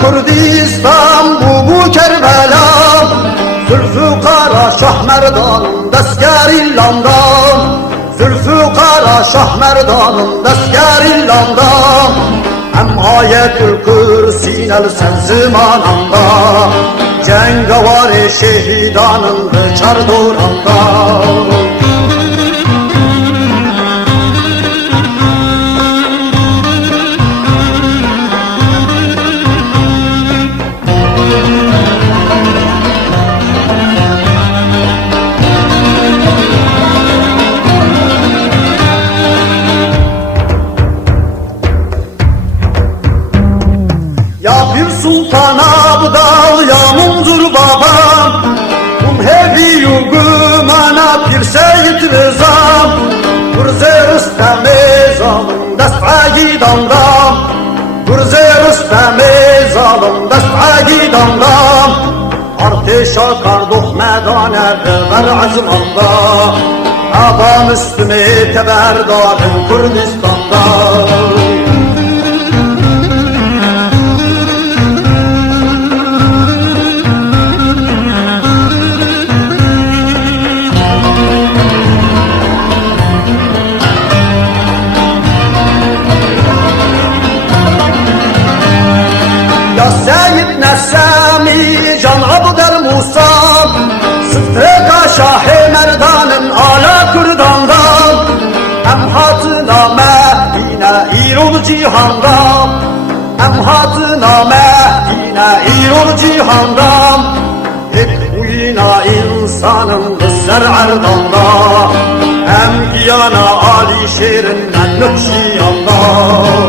Kurdistan bu Kerbela, Zülfü Kara Şah Merdan'ın destgârillandan, Zülfü Kara Şah Merdan'ın destgârillandan, hem ayetül kürsin el sen zımananda, cengavar-ı şehidanın rıçar duranda. Ya bir sultan abdal ya munzur babam, hevi yugumana bir seyit rızam, Gurze Rüstem zalım dest'agi damdam, Gurze Rüstem zalım dest'agi damdam, arteşa karduh medane ver azmanda, adam üstüne teberdanım Kürdistan'da. Seyyid Nesami Can Abdel Musa, Sıddık Şah-ı Merdan'ın ala Kürdan'dan, emhatına Medine İrul Cihan'dan, emhatına Medine İrul Cihan'dan, hep uyuna insanın kızlar ardanda, hem giyana Ali şerinden Nükşiyan'dan.